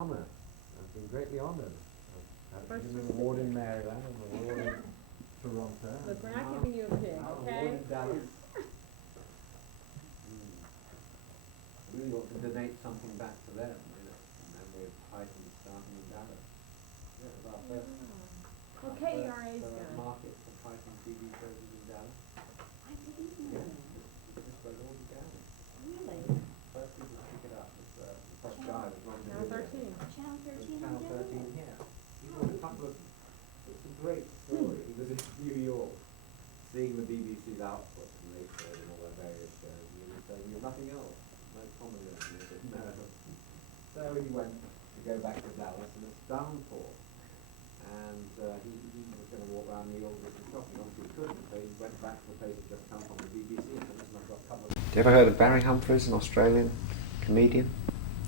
Honour. I've been greatly honoured. I've had an award in Maryland, an award in Toronto. Look, we're not giving you a pig, okay? Award in Dallas. I really want to donate something back to them, you know, in memory of Python starting in Dallas. Yeah, it was our first, Okay, ERA's done. market for Python TV shows in Dallas. I believe you. Yeah, this is where it all began. Really? First people to pick it up was the first guy was Ron Channel DeVito. 13. Channel 13 Channel did it? 13 here. He wrote a couple of, it's a great story. He was in New York seeing the BBC's output and they showed in all their various shows and he was saying, "You have nothing else, no comedy." And he said, "No." So he went to go back to Dallas and it's downpour. And he was going to walk around New York with some shopping, obviously he couldn't, so he went back to the place that just come from the BBC and said, "Listen, I've got a couple of..." Have you ever heard of Barry Humphries, an Australian comedian?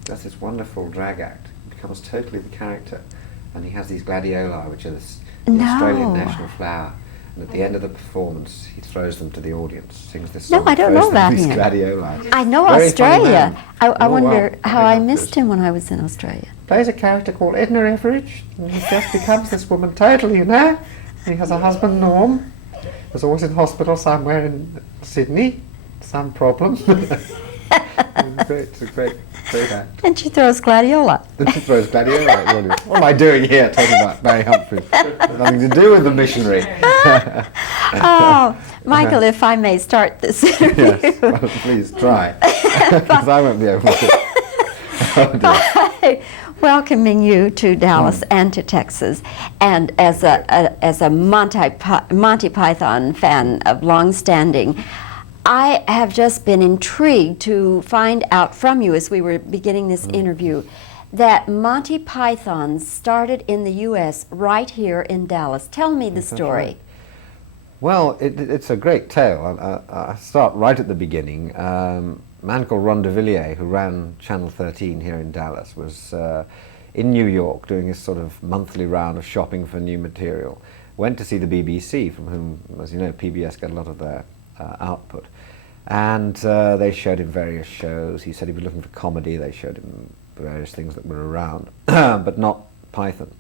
That's this wonderful drag act. He becomes totally the character, and he has these gladioli, which are the Australian national flower. And at the end of the performance, he throws them to the audience, sings this song. No, I don't know that these him. gladioli. I know Very funny Australia. man. I Oh, wonder wow. how Barry I Humphries. missed him when I was in Australia. Plays a character called Edna Everidge, and he just becomes this woman totally, you know. He has a husband, Norm, who's always in hospital somewhere in Sydney, some problem. It's a great act. And she throws gladiola. Then she throws gladioli at the audience. What am I doing here talking about Barry Humphries? Nothing to do with the missionary. Oh, Michael, if I may start this interview. Yes, well, please try, because I won't be able to. Oh, dear. By welcoming you to Dallas and to Texas, and as a Monty Python fan of long standing, I have just been intrigued to find out from you as we were beginning this interview that Monty Python started in the U.S. right here in Dallas. Tell me the That's story. right. Well, it's a great tale. I start right at the beginning. A man called Ron DeVilliers, who ran Channel 13 here in Dallas, was in New York doing his sort of monthly round of shopping for new material. Went to see the BBC, from whom, as you know, PBS get a lot of their output. And they showed him various shows. He said he was looking for comedy. They showed him various things that were around, but not Python.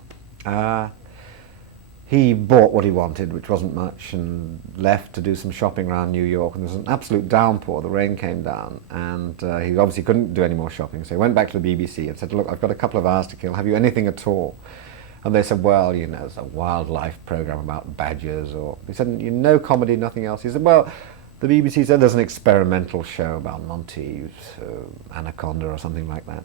He bought what he wanted, which wasn't much, and left to do some shopping around New York. And there was an absolute downpour. The rain came down, and he obviously couldn't do any more shopping. So he went back to the BBC and said, "Look, I've got a couple of hours to kill. Have you anything at all?" And they said, "Well, you know, it's a wildlife program about badgers." Or he said, "You know, comedy, nothing else." He said, "Well, the BBC said there's an experimental show about Monty, Anaconda or something like that.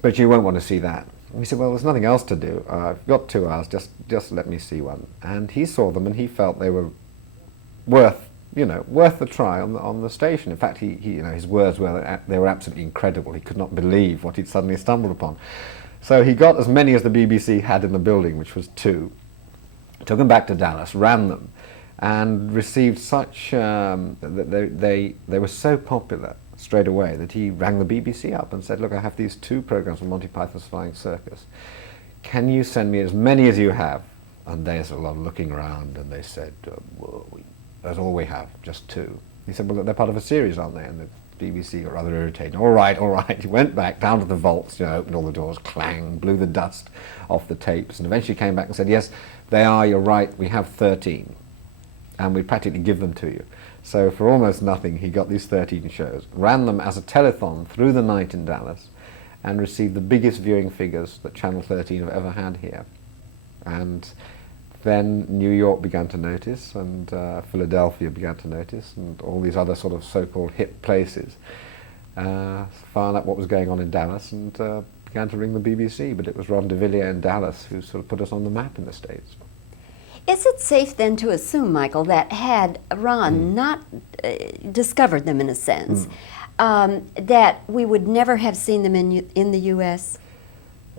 But you won't want to see that." And he said, "Well, there's nothing else to do. I've got 2 hours, just let me see one." And he saw them and he felt they were worth the try on the station. In fact, he his words were they were absolutely incredible. He could not believe what he'd suddenly stumbled upon. So he got as many as the BBC had in the building, which was 2, took them back to Dallas, ran them, and received such that they were so popular straight away that he rang the BBC up and said, "Look, I have these 2 programs on Monty Python's Flying Circus. Can you send me as many as you have?" And there's a lot of looking around, and they said, "Well, that's all we have, just 2." He said, "Well, they're part of a series, aren't they?" And the BBC got rather irritated. All right. He went back down to the vaults, opened all the doors, clang, blew the dust off the tapes, and eventually came back and said, "Yes, they are, you're right, we have 13. And we practically give them to you." So for almost nothing, he got these 13 shows, ran them as a telethon through the night in Dallas, and received the biggest viewing figures that Channel 13 have ever had here. And then New York began to notice, and Philadelphia began to notice, and all these other sort of so-called hip places found out what was going on in Dallas and began to ring the BBC. But it was Ron DeVilliers in Dallas who sort of put us on the map in the States. Is it safe then to assume, Michael, that had Ron not discovered them in a sense, that we would never have seen them in the U.S.?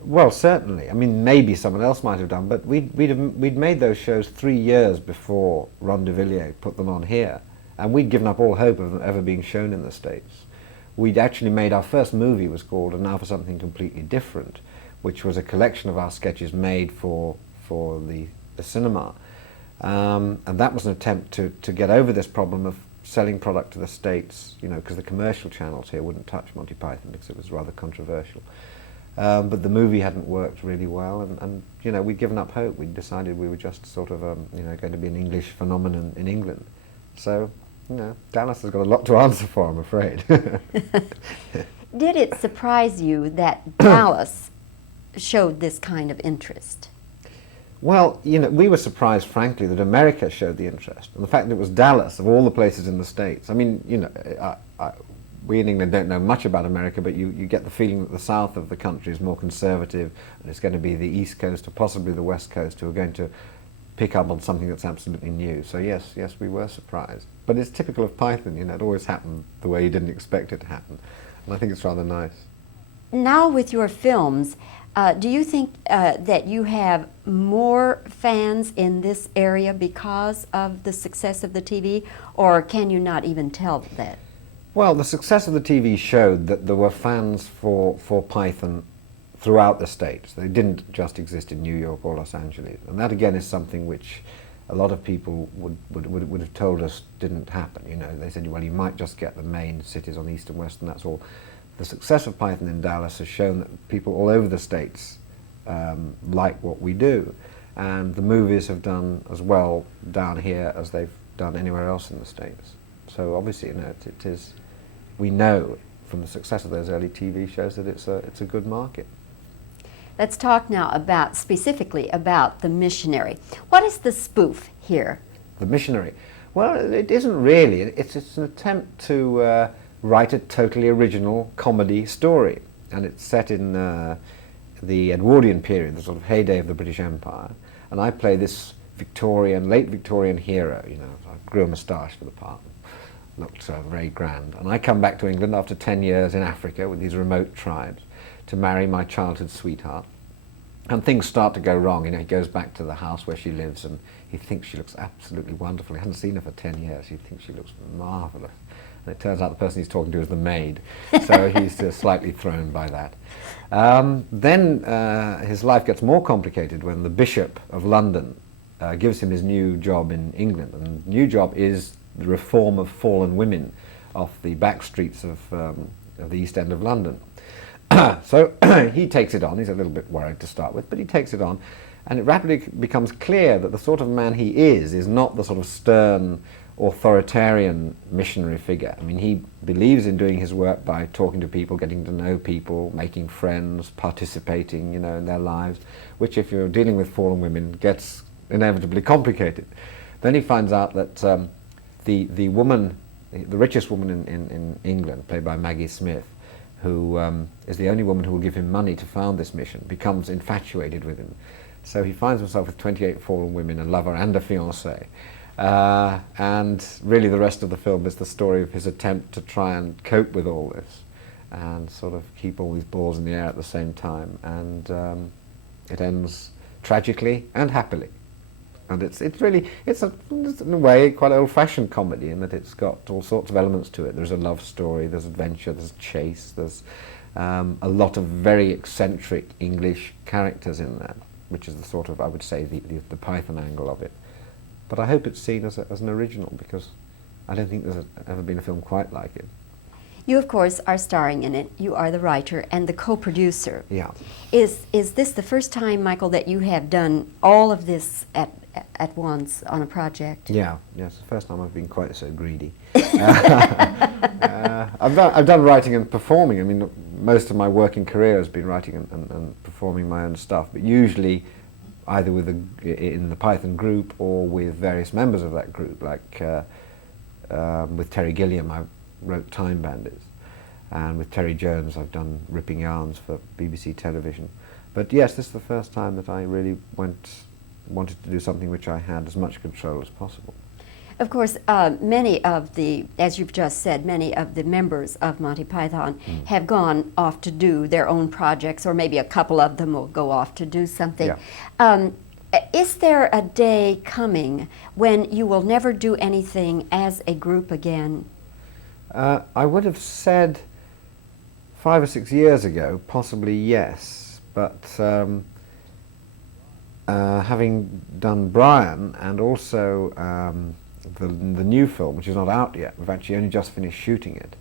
Well, certainly. I mean, maybe someone else might have done, but we'd made those shows 3 years before Ron DeVilliers put them on here, and we'd given up all hope of them ever being shown in the States. We'd actually made our first movie was called "And Now for Something Completely Different," which was a collection of our sketches made for the cinema, and that was an attempt to get over this problem of selling product to the States, because the commercial channels here wouldn't touch Monty Python because it was rather controversial. but the movie hadn't worked really well, and you know, we'd given up hope. We'd decided we were just sort of you know, going to be an English phenomenon in England. So, you know, Dallas has got a lot to answer for, I'm afraid. Did it surprise you that Dallas showed this kind of interest? Well, you know, we were surprised, frankly, that America showed the interest, and the fact that it was Dallas, of all the places in the States. I mean, you know, we in England don't know much about America, but you get the feeling that the south of the country is more conservative, and it's going to be the East Coast or possibly the West Coast who are going to pick up on something that's absolutely new. So yes, we were surprised. But it's typical of Python, you know, it always happened the way you didn't expect it to happen, and I think it's rather nice. Now with your films, do you think that you have more fans in this area because of the success of the TV, or can you not even tell that? Well, the success of the TV showed that there were fans for Python throughout the States. They didn't just exist in New York or Los Angeles. And that, again, is something which a lot of people would have told us didn't happen. You know, they said, well, you might just get the main cities on East and West, and that's all. The success of Python in Dallas has shown that people all over the States like what we do. And the movies have done as well down here as they've done anywhere else in the States. So obviously, you know, it is, we know from the success of those early TV shows that it's a good market. Let's talk now about, specifically about The Missionary. What is the spoof here? The Missionary. Well, it isn't really. It's an attempt to write a totally original comedy story, and it's set in the Edwardian period, the sort of heyday of the British Empire, and I play this late Victorian hero. You know, I grew a moustache for the part, looked very grand, and I come back to England after 10 years in Africa with these remote tribes to marry my childhood sweetheart, and things start to go wrong. You know, he goes back to the house where she lives, and he thinks she looks absolutely wonderful. He hasn't seen her for 10 years. He thinks she looks marvellous. And it turns out the person he's talking to is the maid, so he's slightly thrown by that. Then his life gets more complicated when the Bishop of London gives him his new job in England, and the new job is the reform of fallen women off the back streets of the East End of London. So he takes it on. He's a little bit worried to start with, but he takes it on, and it rapidly becomes clear that the sort of man he is not the sort of stern, authoritarian missionary figure. I mean, he believes in doing his work by talking to people, getting to know people, making friends, participating, you know, in their lives, which, if you're dealing with fallen women, gets inevitably complicated. Then he finds out that the woman, the richest woman in England, played by Maggie Smith, who is the only woman who will give him money to found this mission, becomes infatuated with him. So he finds himself with 28 fallen women, a lover and a fiancée. And really the rest of the film is the story of his attempt to try and cope with all this and sort of keep all these balls in the air at the same time. And it ends tragically and happily. And it's in a way quite an old-fashioned comedy in that it's got all sorts of elements to it. There's a love story, there's adventure, there's chase, there's a lot of very eccentric English characters in there, which is the sort of, I would say, the Python angle of it. But I hope it's seen as an original, because I don't think there's ever been a film quite like it. You, of course, are starring in it. You are the writer and the co-producer. Yeah. Is this the first time, Michael, that you have done all of this at once on a project? Yeah, yes, the first time I've been quite so greedy. I've done writing and performing. I mean, most of my working career has been writing and performing my own stuff, but usually either in the Python group or with various members of that group, like with Terry Gilliam I wrote Time Bandits, and with Terry Jones I've done Ripping Yarns for BBC Television. But yes, this is the first time that I really wanted to do something which I had as much control as possible. Of course, many of the, as you've just said, many of the members of Monty Python have gone off to do their own projects, or maybe a couple of them will go off to do something. Yeah. Is there a day coming when you will never do anything as a group again? I would have said 5 or 6 years ago, possibly yes, but having done Brian and also the new film, which is not out yet, we've actually only just finished shooting it.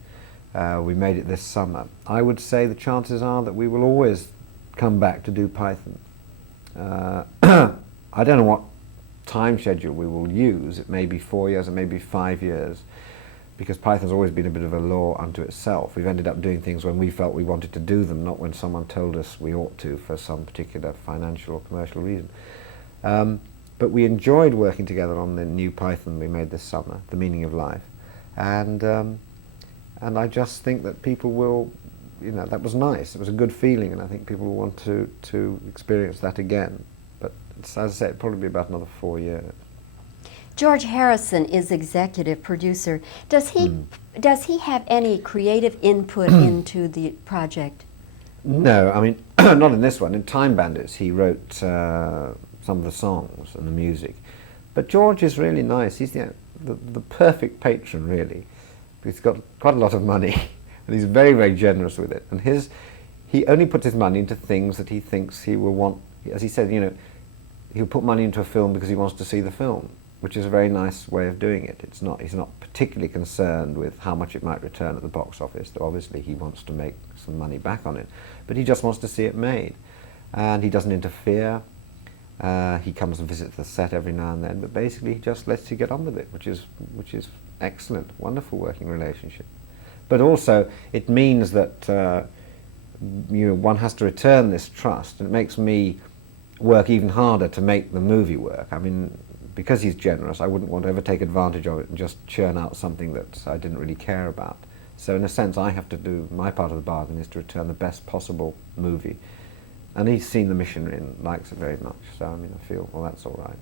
We made it this summer. I would say the chances are that we will always come back to do Python. I don't know what time schedule we will use. It may be 4 years, it may be 5 years, because Python's always been a bit of a law unto itself. We've ended up doing things when we felt we wanted to do them, not when someone told us we ought to for some particular financial or commercial reason. But we enjoyed working together on the new Python we made this summer, The Meaning of Life. And I just think that people will, that was nice. It was a good feeling, and I think people will want to experience that again. But as I said, it'll probably be about another 4 years. George Harrison is executive producer. Does he have any creative input into the project? No, I mean, not in this one. In Time Bandits, he wrote some of the songs and the music. But George is really nice. He's the perfect patron, really. He's got quite a lot of money, and he's very, very generous with it. And he only puts his money into things that he thinks he will want. As he said, he'll put money into a film because he wants to see the film, which is a very nice way of doing it. He's not particularly concerned with how much it might return at the box office. Obviously, he wants to make some money back on it, but he just wants to see it made, and he doesn't interfere. He comes and visits the set every now and then, but basically he just lets you get on with it, which is excellent, wonderful working relationship. But also, it means that one has to return this trust, and it makes me work even harder to make the movie work. I mean, because he's generous, I wouldn't want to ever take advantage of it and just churn out something that I didn't really care about. So in a sense, I have to do my part of the bargain, is to return the best possible movie. And he's seen The Missionary and likes it very much. So I mean, I feel, well, that's all right.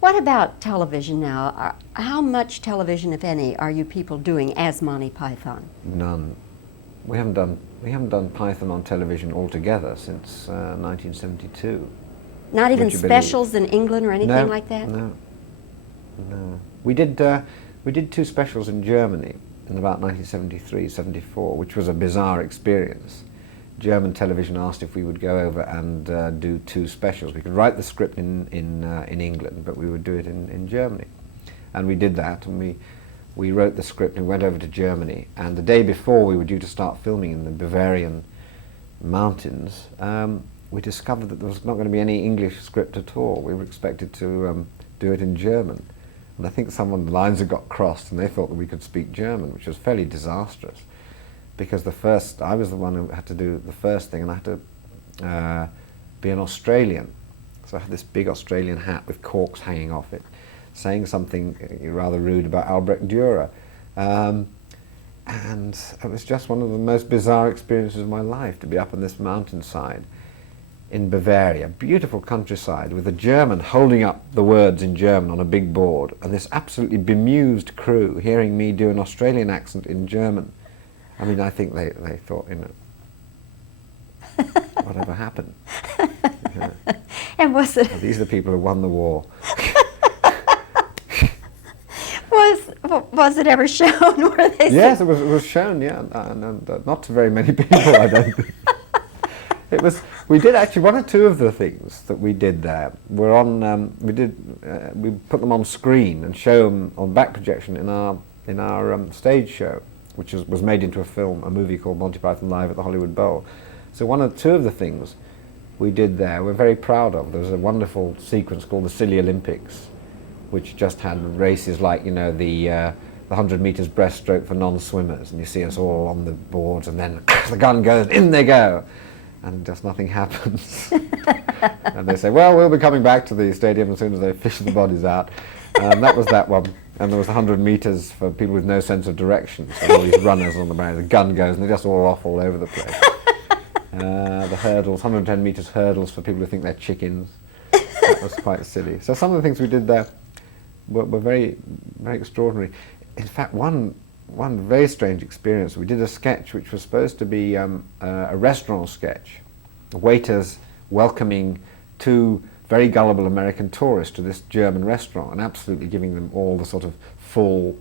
What about television now? How much television, if any, are you people doing as Monty Python? None. We haven't done Python on television altogether since 1972. Not even Would you specials in England or anything like that? No. We did 2 specials in Germany in about 1973, 74, which was a bizarre experience. German television asked if we would go over and do 2 specials. We could write the script in England, but we would do it in Germany. And we did that, and we wrote the script and went over to Germany. And the day before we were due to start filming in the Bavarian mountains, we discovered that there was not going to be any English script at all. We were expected to do it in German. And I think the lines had got crossed and they thought that we could speak German, which was fairly disastrous. Because I was the one who had to do the first thing, and I had to be an Australian. So I had this big Australian hat with corks hanging off it, saying something rather rude about Albrecht Dürer. And it was just one of the most bizarre experiences of my life, to be up on this mountainside in Bavaria, beautiful countryside, with a German holding up the words in German on a big board, and this absolutely bemused crew hearing me do an Australian accent in German. I mean, I think they thought, whatever happened? And was it? These are the people who won the war. Was it ever shown? Were they? Yes, it was shown. Yeah, and not to very many people, I don't think. We did actually, 1 or 2 of the things that we did there were on. We put them on screen and show them on back projection in our stage show, which was made into a movie called Monty Python Live at the Hollywood Bowl. So 1 or 2 of the things we did there we're very proud of. There was a wonderful sequence called the Silly Olympics, which just had races like the 100 meters breaststroke for non-swimmers, and you see us all on the boards, and then the gun goes, in they go, and just nothing happens. And they say, well, we'll be coming back to the stadium as soon as they fish the bodies out. That was that one. And there was 100 meters for people with no sense of direction. So all these runners on the barrier, the gun goes, and they're just all off all over the place. The hurdles, 110 meters hurdles for people who think they're chickens. That was quite silly. So some of the things we did there were very, very extraordinary. In fact, one very strange experience, we did a sketch which was supposed to be a restaurant sketch. Waiters welcoming 2 very gullible American tourists to this German restaurant and absolutely giving them all the sort of full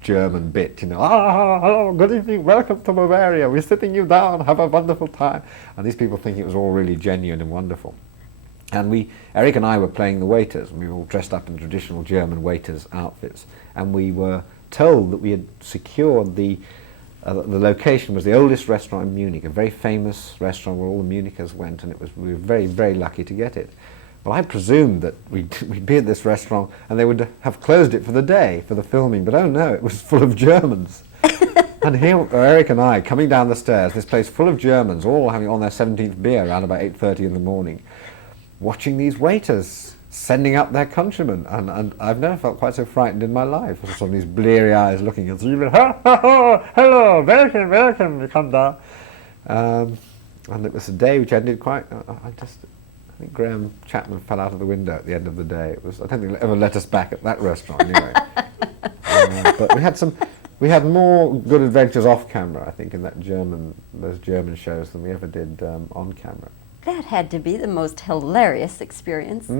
German bit, hello, good evening, welcome to Bavaria, we're sitting you down, have a wonderful time. And these people thinking it was all really genuine and wonderful. And Eric and I were playing the waiters, and we were all dressed up in traditional German waiters' outfits, and we were told that we had secured the the location was the oldest restaurant in Munich, a very famous restaurant where all the Munichers went, and we were very, very lucky to get it. Well, I presumed that we'd be at this restaurant and they would have closed it for the day, for the filming, but oh no, it was full of Germans. And here were Eric and I coming down the stairs, this place full of Germans, all having on their 17th beer around about 8:30 in the morning, watching these waiters sending up their countrymen. And I've never felt quite so frightened in my life. Some of these bleary eyes looking at you, hello, welcome, welcome, you come down. And it was a day which ended quite, I think Graham Chapman fell out of the window at the end of the day. I don't think they'll ever let us back at that restaurant anyway. But we had more good adventures off camera, I think, in those German shows than we ever did on camera. That had to be the most hilarious experience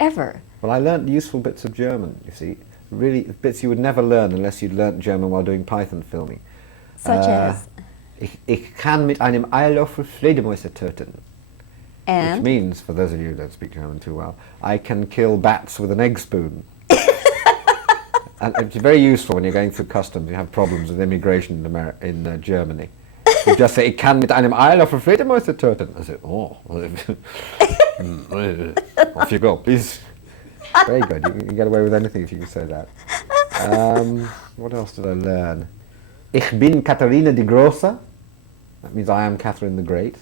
ever. Well, I learnt useful bits of German, you see. Really, bits you would never learn unless you'd learnt German while doing Python filming. Such as? Ich kann mit einem Eierlöffel Fledermäuse töten. And? Which means, for those of you who don't speak German too well, I can kill bats with an egg spoon. And it's very useful when you're going through customs, you have problems with immigration in Germany. You just say, ich kann mit einem Eierlöffel Fledermäuse töten. I say, oh. Off you go, please. Very good, you can get away with anything if you can say that. What else did I learn? Ich bin Katharina die Große. That means I am Catherine the Great.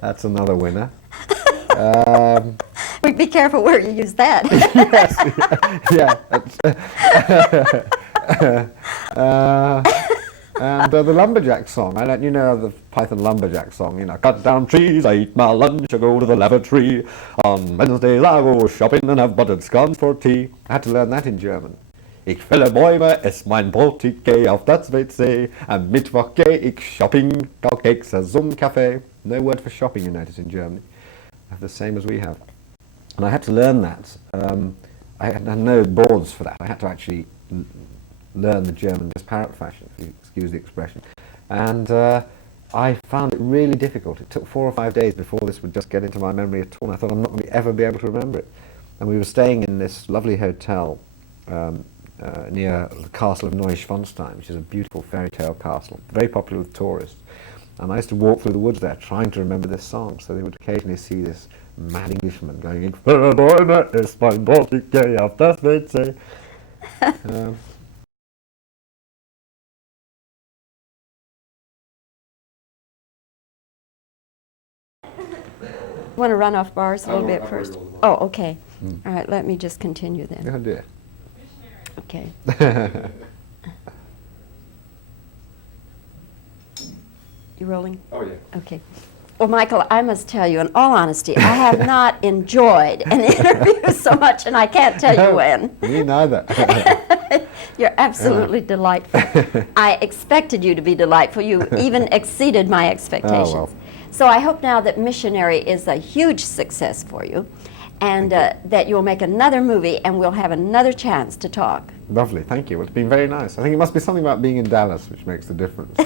That's another winner. Be careful where you use that. And the lumberjack song. I let you know the Python lumberjack song. You know, cut down trees, I eat my lunch, I go to the lavatory. On Wednesdays I go shopping and have buttered scones for tea. I had to learn that in German. Ich fälle Bäume, ess mein Brot, ich gehe auf das WC. Am Mittwoch gehe ich shopping, kau Kekse zum Kaffee. No word for shopping, you notice, in Germany. They have the same as we have. And I had to learn that. I had no boards for that. I had to actually learn the German just parrot fashion, if you excuse the expression. And I found it really difficult. It took 4 or 5 days before this would just get into my memory at all. And I thought I'm not going to ever be able to remember it. And we were staying in this lovely hotel near the castle of Neuschwanstein, which is a beautiful fairy tale castle, very popular with tourists. And I used to walk through the woods there trying to remember this song, so they would occasionally see this mad Englishman going, Ich fälle Bäume, ess mein Brot, ich gehe auf das WC. Want to run off bars a little bit first? Oh, okay. All right, let me just continue then. Oh dear. Okay. You rolling? Oh, yeah. Okay. Well, Michael, I must tell you, in all honesty, I have not enjoyed an interview so much, and I can't tell you when. Me neither. You're absolutely delightful. I expected you to be delightful. You even exceeded my expectations. Oh, well. So I hope now that Missionary is a huge success for you, and that you'll make another movie and we'll have another chance to talk. Lovely, thank you. Well, it's been very nice. I think it must be something about being in Dallas which makes the difference.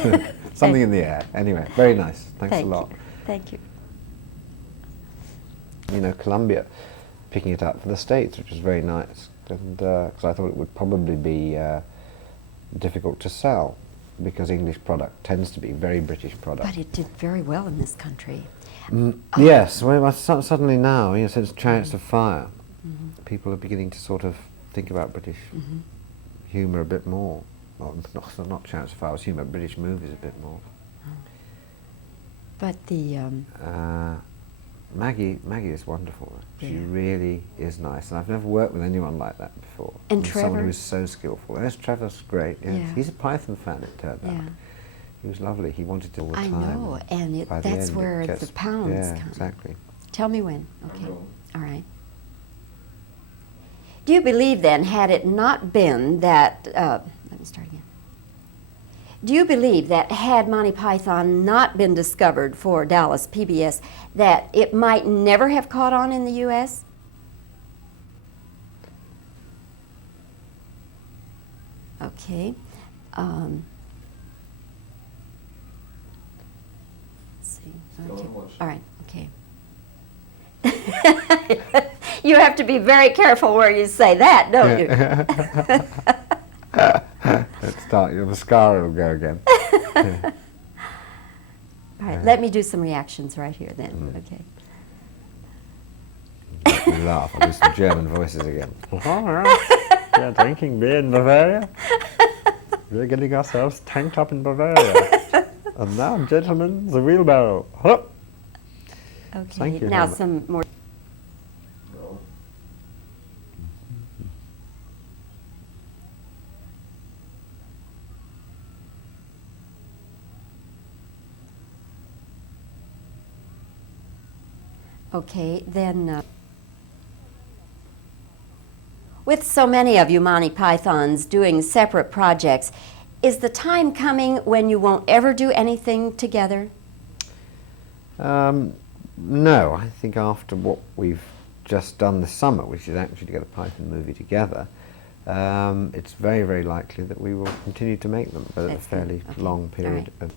Something in the air. Anyway, very nice. Thanks a lot. Thank you. You know, Columbia picking it up for the States, which was very nice. And because I thought it would probably be difficult to sell, because English product tends to be very British product. But it did very well in this country. Yes, well, suddenly now, you know, since Chariots of Fire, people are beginning to sort of think about British humour a bit more. Well, not Chariots of Fire, it's humour, British movies a bit more. But the... Maggie is wonderful. She Yeah. really is nice, and I've never worked with anyone like that before. And someone Trevor? who's so skillful. Yes, Trevor's great. Yes. Yeah. He's a Python fan, it turned out. Yeah. He was lovely. He wanted to all the I time. know, and by the that's end it where gets- the pounds yeah, come. exactly. Tell me when. Okay. All right. Do you believe then, had it not been that, let me start again. Do you believe that had Monty Python not been discovered for Dallas PBS, that it might never have caught on in the U.S.? Okay. Let's see. Okay. All right. Okay. You have to be very careful where you say that, don't you? It's start. Your mascara will go again. All right, let me do some reactions right here then. Okay. You laugh. I'll do some German voices again. Yeah, drinking beer in Bavaria. We're getting ourselves tanked up in Bavaria. And now, gentlemen, the wheelbarrow. Hup. Okay. Thank you, Now Hannah. some more. Okay, then with so many of you Monty Pythons doing separate projects, is the time coming when you won't ever do anything together? No, I think after what we've just done this summer, which is actually to get a Python movie together, it's very, very likely that we will continue to make them, but at a That's good. fairly Okay. long period. All right.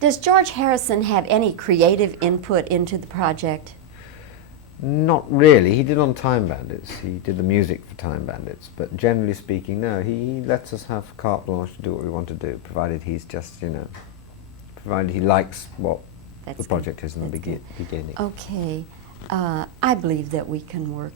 Does George Harrison have any creative input into the project? Not really. He did on Time Bandits. He did the music for Time Bandits. But generally speaking, no. He lets us have carte blanche to do what we want to do, provided he's just, provided he likes what That's the good. project is in the That's good. beginning. Okay, I believe that we can work